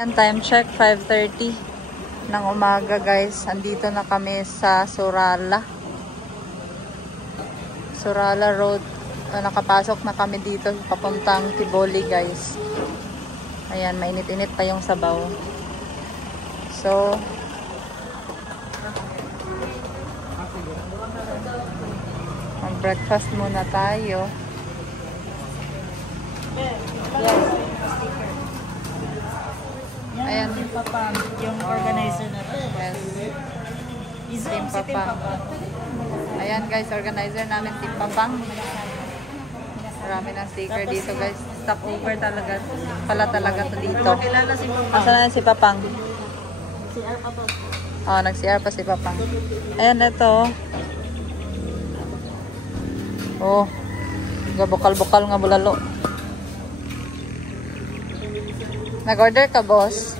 Yan, time check, 5:30 ng umaga guys. Andito na kami sa Surala. Surala Road. Nakapasok na kami dito papuntang Tiboli guys. Ayan, mainit-init pa yung sabaw. So, mag-breakfast muna tayo. Yes. Ayan. Team Papang, yung organizer na to. Yes. Team Papang. Ayan guys, organizer namin Team Papang. Marami ng sticker dito guys. Stop over talaga. Pala talaga to dito. Kilala si Papang. Asan na si Papang? CR pa to. Oh, nag-CR pa si Papang. Ayan, ito. Oh. Bukal-bukal nga bulalo. Nag-order ka, boss?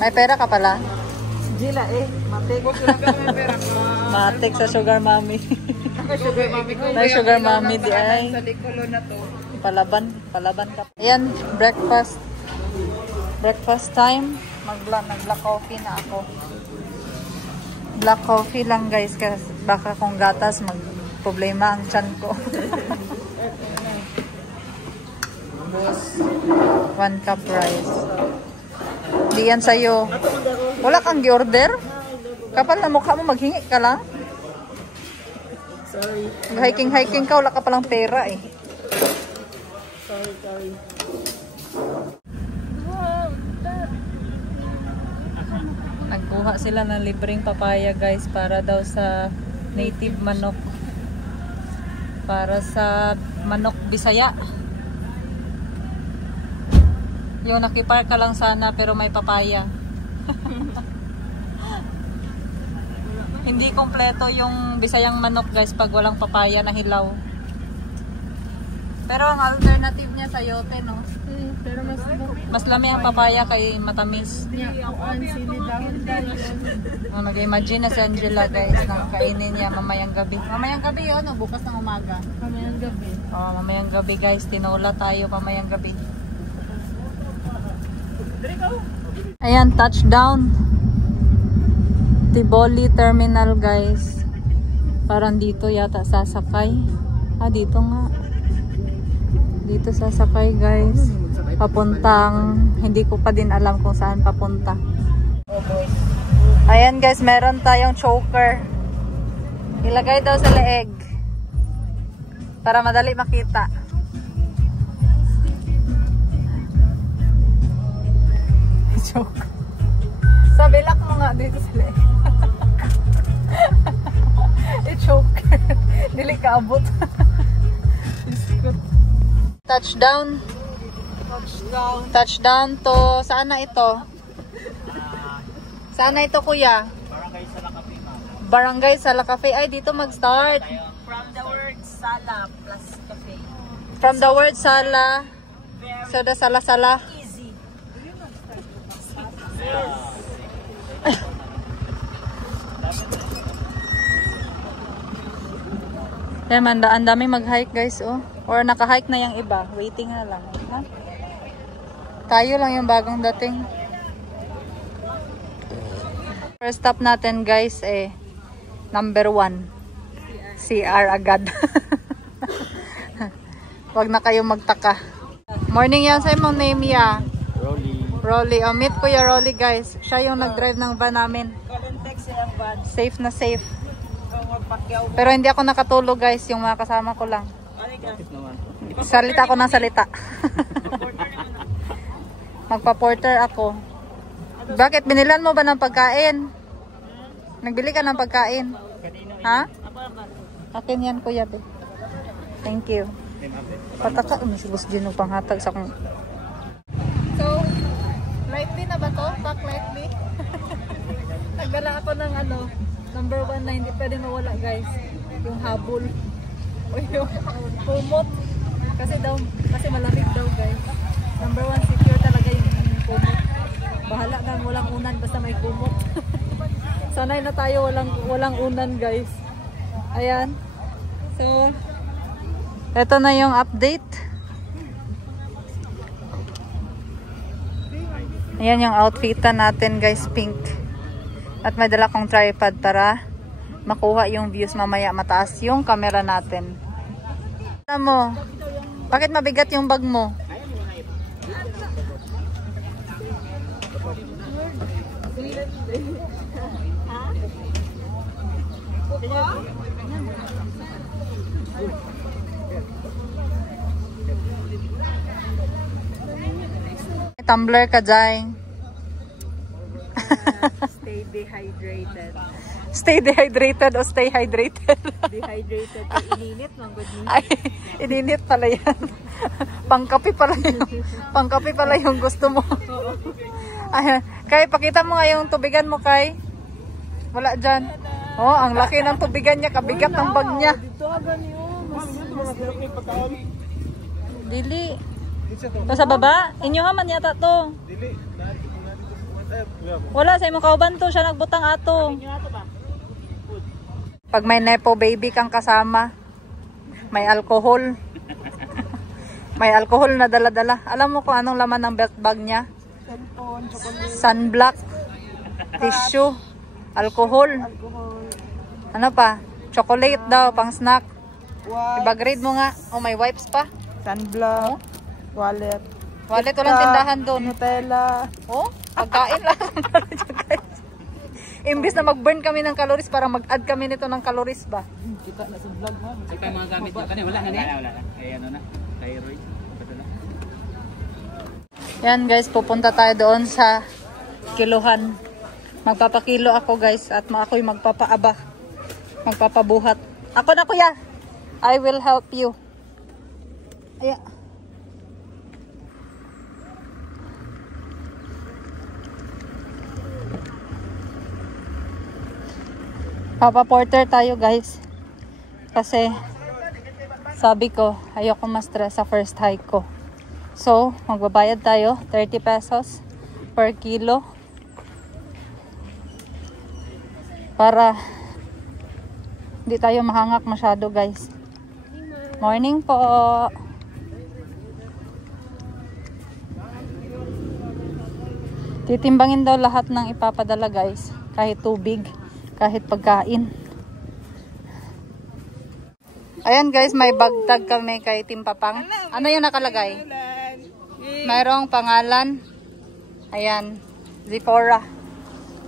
May pera ka pala? Gila matik. Matik sa sugar mommy. Sugar mami ko. May sugar mommy di ay. Sa Dicolo na to. Palaban ka. Ayan, breakfast. Breakfast time. Nag-black coffee na ako. Black coffee lang guys kasi baka kung gatas mag-problema ang tiyan ko. Boss, 1 cup rice. Di yan sa'yo. Wala kang gi-order? Kapal na mukha mo, maghingi ka lang. Sorry. Hiking ka, wala ka palang pera eh. Sorry. Nagkuha sila ng libreng papaya guys para daw sa native manok. Para sa manok Bisaya. Yung nakipark ka lang sana pero may papaya. Hindi kompleto yung Bisayang manok guys pag walang papaya na hilaw. Pero ang alternative niya sayote, no? Pero Mas lami ang papaya kay matamis. Oh, nag-imagine na si Angela guys nang kainin niya mamayang gabi. Mamayang gabi yun, o bukas ng umaga? Mamayang gabi. Oh, mamayang gabi guys, tinola tayo mamayang gabi. Ayan, touchdown. Tiboli Terminal guys. Parang dito yata sasakay. Dito nga. Dito sasakay guys. Papuntang, hindi ko pa din alam kung saan papunta. Ayan guys, meron tayong choker. Ilagay daw sa leeg. Para madali makita. Choke. Sabilak mo nga dito sa leeg. I-choke. Dili ka abot. Touchdown. Touchdown to, saan na ito? Saan na ito kuya? Barangay Sala Cafe, ma'am. Barangay Sala Cafe. Ay, dito mag-start. From the word Sala plus Cafe. From the word Sala. So the Sala-Sala. Easy. Kaya man, ang dami mag-hike guys, oh. Or naka-hike na yung iba. Waiting na lang. Ha? Tayo lang yung bagong dating. First stop natin guys, number 1. CR agad. Wag na kayo magtaka. Morning yan sa imong name ya. Rolly. Oh, meet Kuya Rolly guys. Siya yung nag-drive ng van namin. Safe na safe. Pero hindi ako nakatulog guys, yung mga kasama ko lang. Salita ako ng salita. Magpa-porter ako. Bakit? Binilan mo ba ng pagkain? Nagbili ka ng pagkain? Ha? Akin yan kuya. Thank you. Pataka. Mas din yung panghatag sa kong... So, lightly na ba to? Pack lightly? Nagdala ako ng number 1 na hindi pwede mawala guys. Yung habol. O yung kumot. Kasi malamig daw guys. Number 1 secure talaga yung kumot. Bahala ka, walang unan basta may kumot. Sanay na tayo walang unan guys. Ayan. So, eto na yung update. Ayan yung outfitan natin guys, pink. At may dala kong tripod para makuha yung views mamaya, mataas yung camera natin. Alam mo, bakit mabigat yung bag mo? Tumbler ka dyan. Stay dehydrated. Stay dehydrated o stay hydrated? Dehydrated. Ininit ng good news. Ay, ininit pala yan. Pangkapi pala yung gusto mo. Ay, Kay, pakita mo nga yung tubigan mo, Kay. Wala dyan. Oh, ang laki ng tubigan niya. Kabigat ng bag niya. Dito agad yun. Dili. To sa baba? Inyo haman yata to. Wala sa imong kauban to. Siya nagbutang ato. Pag may nepo baby kang kasama, may alcohol. May alcohol na dala-dala. Alam mo kung anong laman ng belt bag niya? Sunblock, tissue, alcohol. Ano pa? Chocolate daw, pang snack. Iba-grade mo nga. Oh, may wipes pa. Sunblock. Wallet. Wallet, walang tindahan doon. Nutella. Oh, pagkain lang. Imbis na mag-burn kami ng calories para mag-add kami nito ng calories ba? Kita na sa vlog ha. Ito yung mga gamit nyo. Wala na niya? Wala na. Ay ano na. Thyroid. Yan guys, pupunta tayo doon sa kiluhan. Magpapakilo ako guys at ako'y magpapaaba. Magpapabuhat. Ako na kuya. I will help you. Ayan. Papa-porter tayo guys. Kasi sabi ko, ayoko ma-stress sa first hike ko. So, magbabayad tayo 30 pesos per kilo. Para hindi tayo mahangak masyado guys. Morning po. Titimbangin daw lahat ng ipapadala guys. Kahit tubig. Kahit pagkain. Ayan guys, may bagtag kami kay Timpapang. Ano yung nakalagay? Mayroong pangalan. Ayan, Zephora.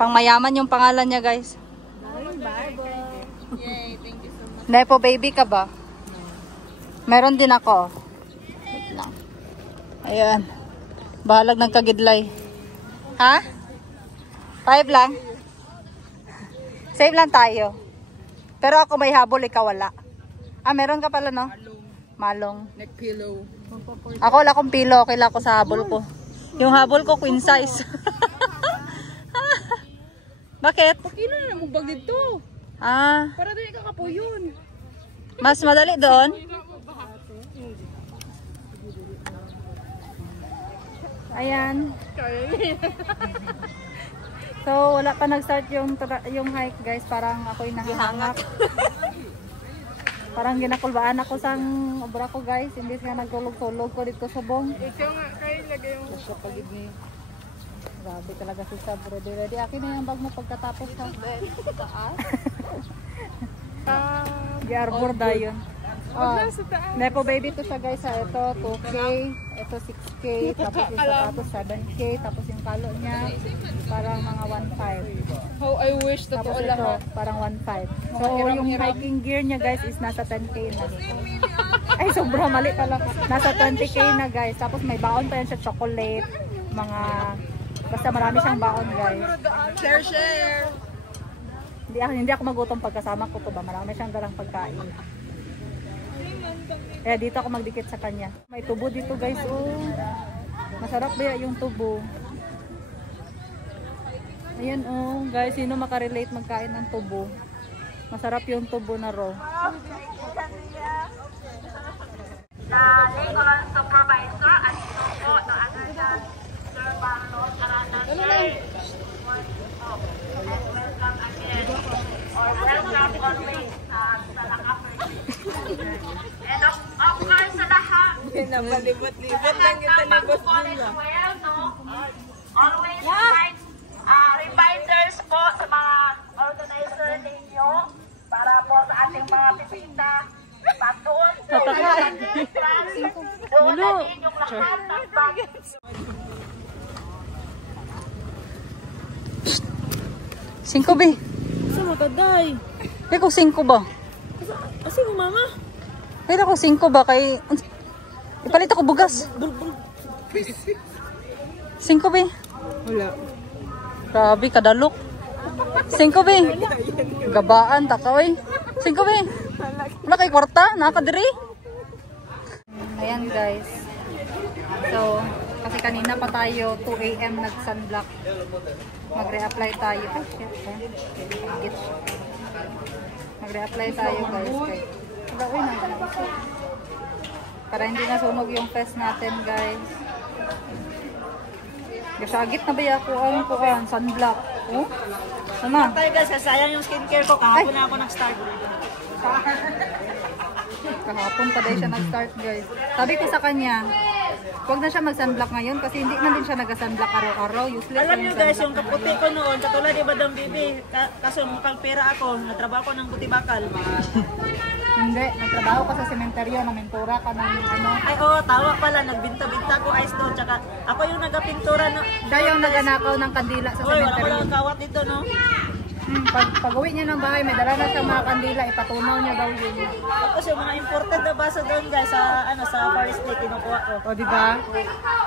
Pangmayaman yung pangalan niya guys. Yay, thank you so much. Nepo baby ka ba? Meron din ako. Wait lang. Ayan. Bahalag nagkagidlay. Ha? 5 lang? Save lang tayo. Pero ako may habol, ikaw wala. Ah, meron ka pala, no? Malong. Neck pillow. Ako wala akong pilo. Kailangan ko sa habol ko. Yung habol ko, queen size. Bakit? Pakilo na lang bag dito. Ah, Para dali ka kapo yun. mas madali doon. Ayan. So, wala pa nag-start yung hike, guys. Parang ako'y nahihangak. Parang ginakulbaan ako sang obra ko, guys. Hindi nga nagtulog-tulog ko dito sa bong. Ikaw nga kayo lagay yung Sa pagid ni. Grabe talaga si Sab. Ready. Akin na yung bag mo pagkatapos ha. Di-arbor dayon. Oh, Nepo baby to siya guys ha. Ito 2K, ito 6K, tapos yung sapatos 7K, tapos yung kalo niya parang mga 1.5. how I wish Tapos totoo ito lahat. parang 1.5. So yung hiking gear niya guys is nasa 10K na. Ay sobra mali pala. Nasa 20K na guys. Tapos may baon pa yan sa chocolate, mga basta marami siyang baon guys. Share. Hindi ako magutom pagkasama ko to ba. Marami siyang dalang pagkain. Kaya dito ako magdikit sa kanya. May tubo dito guys. Oh. Masarap ba yung tubo? Ayan oh. Guys, sino makarelate magkain ng tubo? Masarap yung tubo na raw. The legal supervisor at po no other than Sir Marlon Aranan. And welcome again. Or welcome always sa Lakapay. And of course sa lahat. Nabalibot-libot lang kita ni Boss Jula. Always Dalhin yung lahat ng bags. 5 be. Sa mataday. Kaya kung 5 ba? Kasi umanga. Kaya kung 5 ba kay... Ipalit ako bugas. 5 be. Wala. Grabe, kadalok. 5 be. Gabaan, takaw 5 be. Wala kay kwarta, nakadiri. Ayan guys. So, kasi kanina pa tayo 2 AM nag-sunblock. Mag-reapply tayo. Ay, shit. Mag-reapply tayo guys. Gawin na. Para hindi nasunog yung face natin guys. Gasagit na ba ako ang sunblock? Oh? Ano? Tayo guys, sayang yung skincare ko. Kahapon na ako nag-start. Kahapon pa dahil siya nag-start guys. Sabi ko sa kanya, huwag na siya mag-sunblock ngayon kasi hindi na din siya nag-sunblock araw-araw. Useless. Alam nyo guys, yung kaputi ko noon, katulad ni Madam Bibi, kaso mukhang pera ako, natrabaho ko ng buti bakal. Hindi, nagtrabaho ka sa sementeryo, namintura ka ng ano. Ay oo, tawa pala, nagbinta-binta ko ice doon, tsaka ako yung nagapintura no. Siya yung naganakaw ng kandila sa Oy, wala sementeryo. ko lang kawat dito no. Pag-uwi niya ng bahay, may dala na siyang mga kandila, ipatunaw niya daw yun. Tapos yung mga imported na baso doon guys, sa Forest Lake, kinukuha ko. O, diba?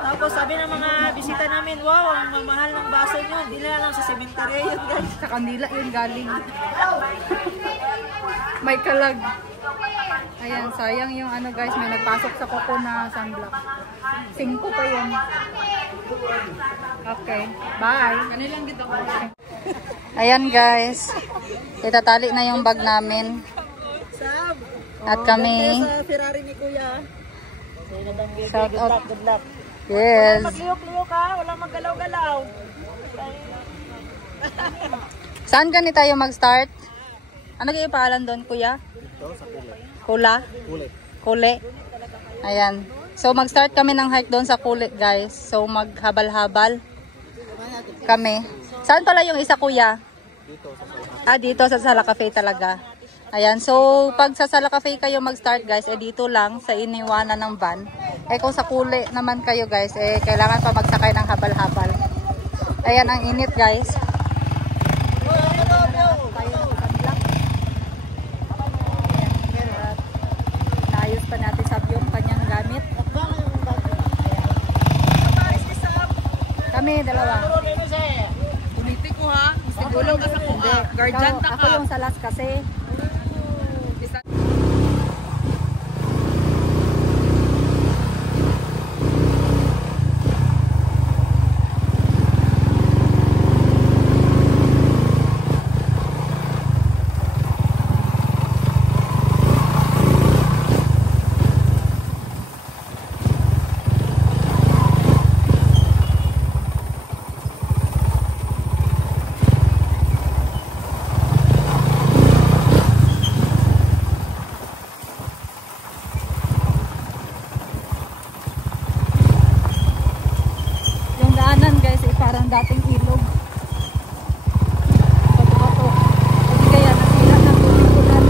Tapos sabi ng mga bisita namin, wow, ang mamahal ng baso nyo, hindi na lang sa sementeryo yun guys. Sa kandila yun galing. May kalag. Ayan, sayang yung ano guys, may nagpasok sa kuko na sunblock. 5 pa yun. Okay, bye. Kanilang dito. Ayan guys, itatali na yung bag namin. Sab! At kami, Sa Ferrari ni Kuya. shout out. Good luck. Yes. Magliyok-liyok ka, walang maggalaw-galaw. Saan gani tayo mag-start? Ano kayo paalan doon, kuya? Kula? Kule. Ayan. So, mag-start kami ng hike doon sa Kulit, guys. So, maghabal-habal kami. Saan pala yung isa, kuya? Dito sa Sala Cafe talaga. Ayan. So, pag sa Sala Cafe kayo mag-start, guys, dito lang sa iniwanan ng van. Kung sa Kule naman kayo, guys, kailangan pa magsakay ng habal-habal. Ayan, ang init, guys. Naayos pa natin sa yung kanyang gamit. Kami, dalawa. Kumiti ko ha. Sigulong ka sa kuha. Guardian na Ako yung salas kasi. Parang dating ilog. Bato-bato. Kasi kaya nasira ng tubig ulan.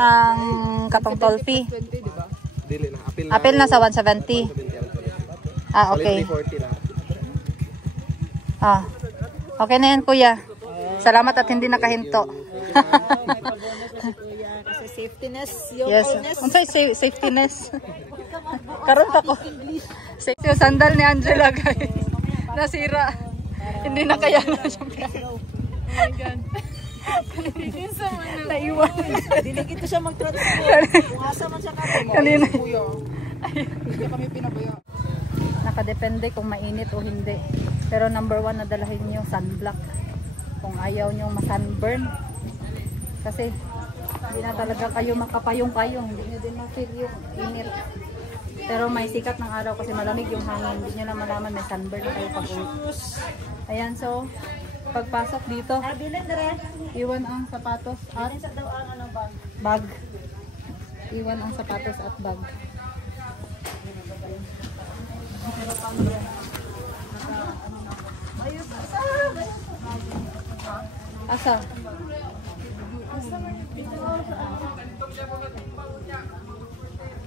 Ang katong toll fee. Apil na sa 170. Okay. Okay na yan, kuya. Salamat at hindi nakahinto. Kasi safetyness, yung Yes. Unsay safetyness? Karon pa ko. Yung sandal ni Angela, guys. Nasira. Hindi na kaya na siya. Oh my God. Naiwan. Dinikit siya mag-transport. Kung asa man siya Kanina. Hindi kami pinabaya. Nakadepende kung mainit o hindi. Pero number 1 na dalahin nyo, sunblock. Kung ayaw nyo ma-sunburn. Kasi hindi na talaga kayo makapayong-payong. Hindi nyo din ma-feel yung init. Pero may sikat ng araw kasi malamig yung hangin. Hindi nyo na malaman, may sunburn kayo pag uwi. Ayan, so, pagpasok dito, iwan ang sapatos at bag. Iwan ang sapatos at bag. Asa?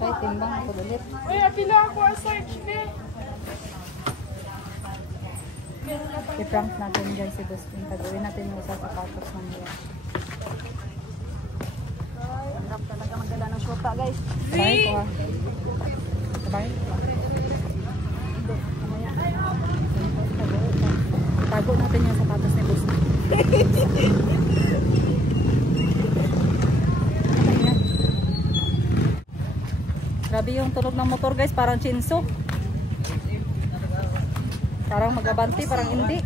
Ay, timbang ako ulit. Ay, pila ako ang search me. I-prank natin dyan si Dustin. Tagawin natin yung isa sapatos ng buwan. Ang rap talaga magdala ng syota, guys. Sabay ko ha. Sabay. Tago natin yung sapatos ni Dustin. Grabe yung tunog ng motor guys, parang chinso. Parang magabanti, parang hindi.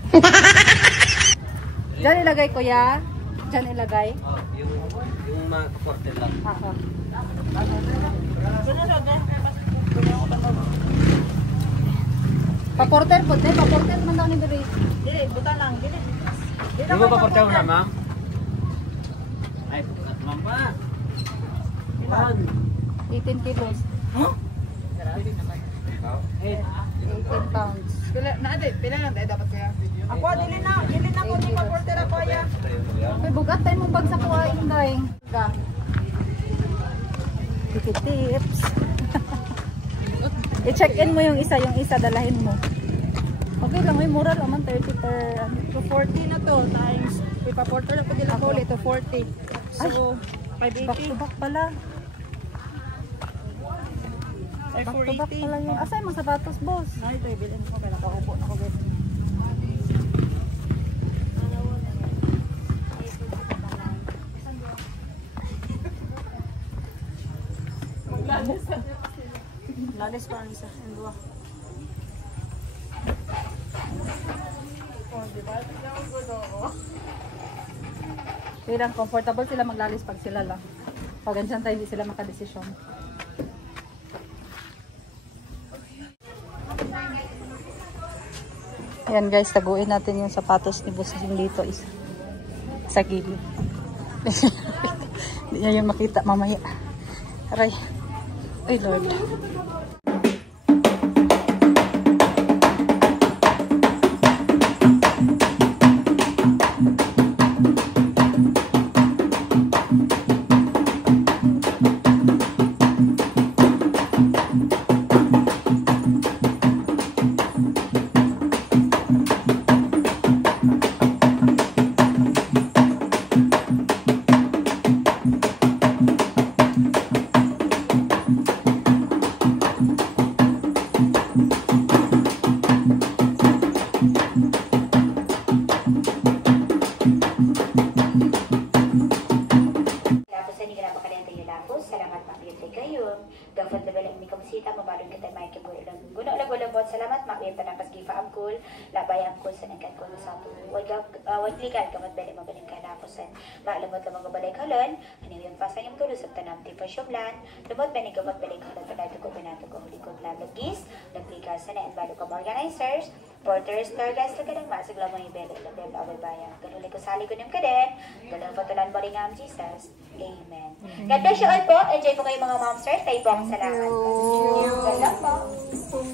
Diyan ilagay kuya. Diyan ilagay. Yung mga kaporte lang. Oo. Paporter po, paporter man daw ni Diri. Dili, buta lang, dili. Di mo pa porte na, ma'am? Ay, ma'am pa. 18 kilos. Huh? 18 pounds. Pila lang tayo dapat kaya? Ako, dili na ko di pa-porter ako ya. May bugat tayo mong bag sa kuwain, day. Tips. I-check-in mo yung isa dalahin mo. Okay lang, may mura naman 30 per So 40 na to times ipa-porter ako dila ko ulit to 40. So back to 580. back pala. Ay Back to back 480. pala yung asay mga sapatos, boss. Ay, ito ibilin ko kaya nakaupo na ko guys. Lalis pa ang isa. Ang dua. Kailang comfortable sila maglalis pag sila lang. Pag ganyan tayo, hindi sila makadesisyon. Ayan guys, taguin natin yung sapatos ni Boss Jim dito sa gilid. Hindi niya yung makita mamaya. Aray. Ay Lord. Salamat mak biya panang pasgifa angkol labay angkol sa nagkan ko sa ato wag legal kamot bali mabalin ka na ako san maalamot lamang gabalay kalon ani yung pasan yung tulo sa tanam ti pasyomlan lumot bani gamot balik kalon panato ko hulikod lang lagis nagliga sa na and balo ka organizers porters tour guys lagadang masig lamang ibeli label away bayan ganulay ko sali ko nim kaden ganun patulan bali nga Jesus amen. God bless you all po, enjoy po kayo mga momsters, tayo po ang salamat. Thank you.